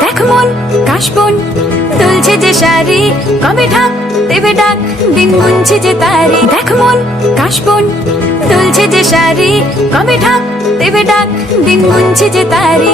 দেখ মন কাশবন দুলছে যে শাড়ি, কবে ঢাক দেবে ডাক, দিন গুনছে যে তারি। দেখ মন কাশবন দুলছে যে শাড়ি, কবে ঢাক দেবে ডাক, দিন গুনছে যে তারি।